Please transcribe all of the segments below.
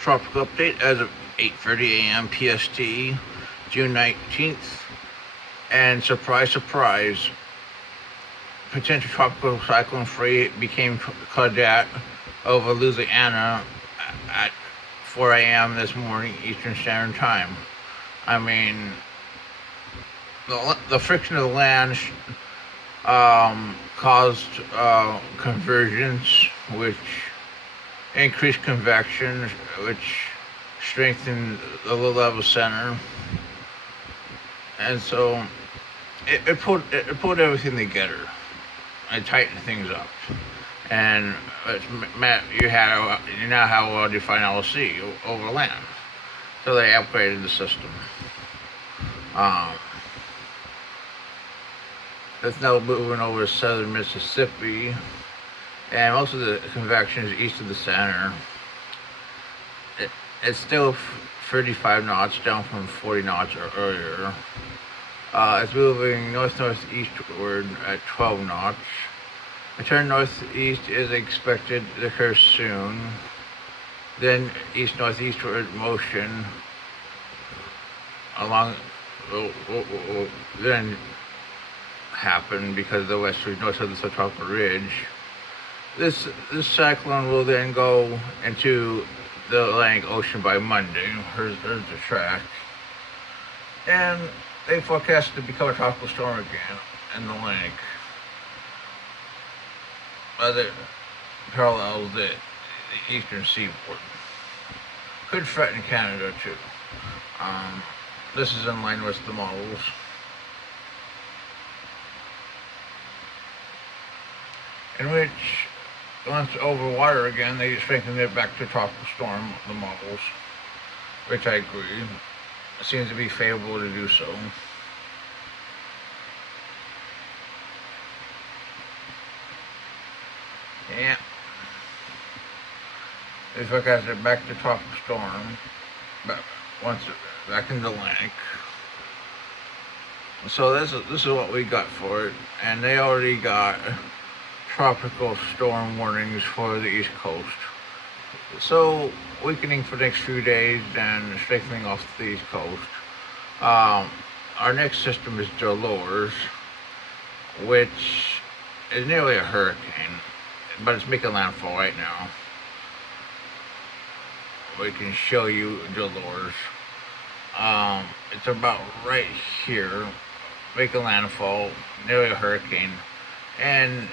Tropical update as of 8:30 a.m. PST, June 19th. And surprise, surprise, potential tropical cyclone Free became Claudette over Louisiana at 4 a.m. this morning Eastern Standard Time. I mean, the friction of the land caused convergence, which increased convection, which strengthened the low level center, and so it put everything together. It tightened things up, and you now have a well-defined LC over land, so they upgraded the system. Um, it's now moving over southern Mississippi, and most of the convection is east of the center. It's still 35 knots, down from 40 knots earlier. It's moving north-northeastward at 12 knots. A turn northeast is expected to occur soon. Then east-northeastward motion along will then happen because of the westerly north of the subtropical ridge. This cyclone will then go into the Atlantic Ocean by Monday. Here's the track. And they forecast it to become a tropical storm again in the Atlantic. As it parallels the eastern seaboard. Could threaten Canada too. This is in line with the models. In which, once over water again, they strengthen it back to tropical storm, the models, which I agree. It seems to be favorable to do so. Yeah. They forecast it back to tropical storm, but once back in the Atlantic. So this is what we got for it, and they already got tropical storm warnings for the East Coast. So weakening for the next few days and strengthening off the East Coast. Our next system is Dolores, which is nearly a hurricane, but it's making landfall right now. We can show you Dolores. It's about right here, making landfall, nearly a hurricane, and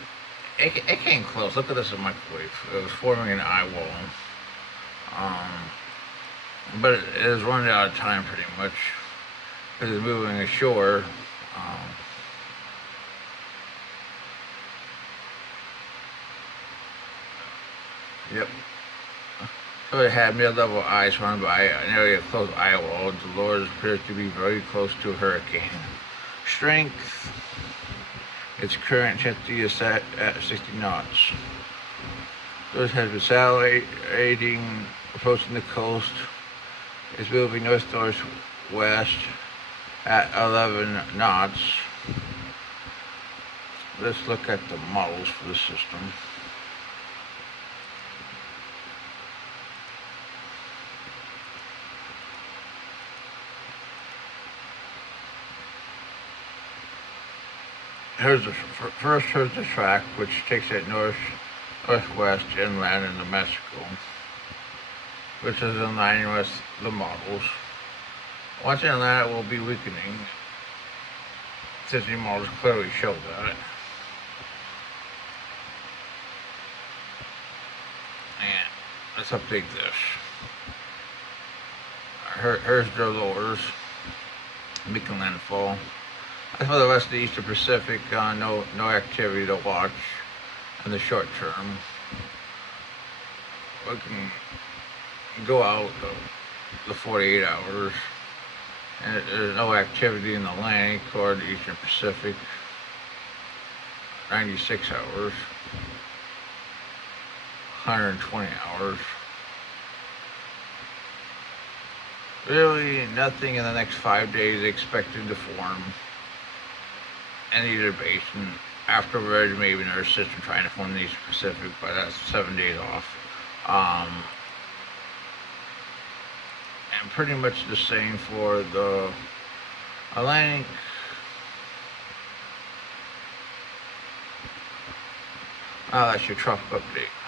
it came close. Look at this in microwave. It was forming an eye wall. But it is running out of time pretty much because it's moving ashore. Yep. So it had mid-level eyes run by an area close to eye wall. Dolores appears to be very close to a hurricane. Strength. Its current intensity is set at 60 knots. This has been accelerating, approaching the coast. It's moving north-northwest at 11 knots. Let's look at the models for the system. Here's the track, which takes it northwest inland into Mexico, which is in line with the models. Once inland, it will be weakening, since the models clearly show that. And let's update this. Here's Dolores, making landfall. As for the rest of the Eastern Pacific, no activity to watch in the short term. We can go out the 48 hours, and there's no activity in the Atlantic or the Eastern Pacific. 96 hours, 120 hours. Really, nothing in the next 5 days expected to form in either basin. Afterwards, maybe another system trying to form the East Pacific, but that's 7 days off. pretty much the same for the Atlantic. That's your tropic update.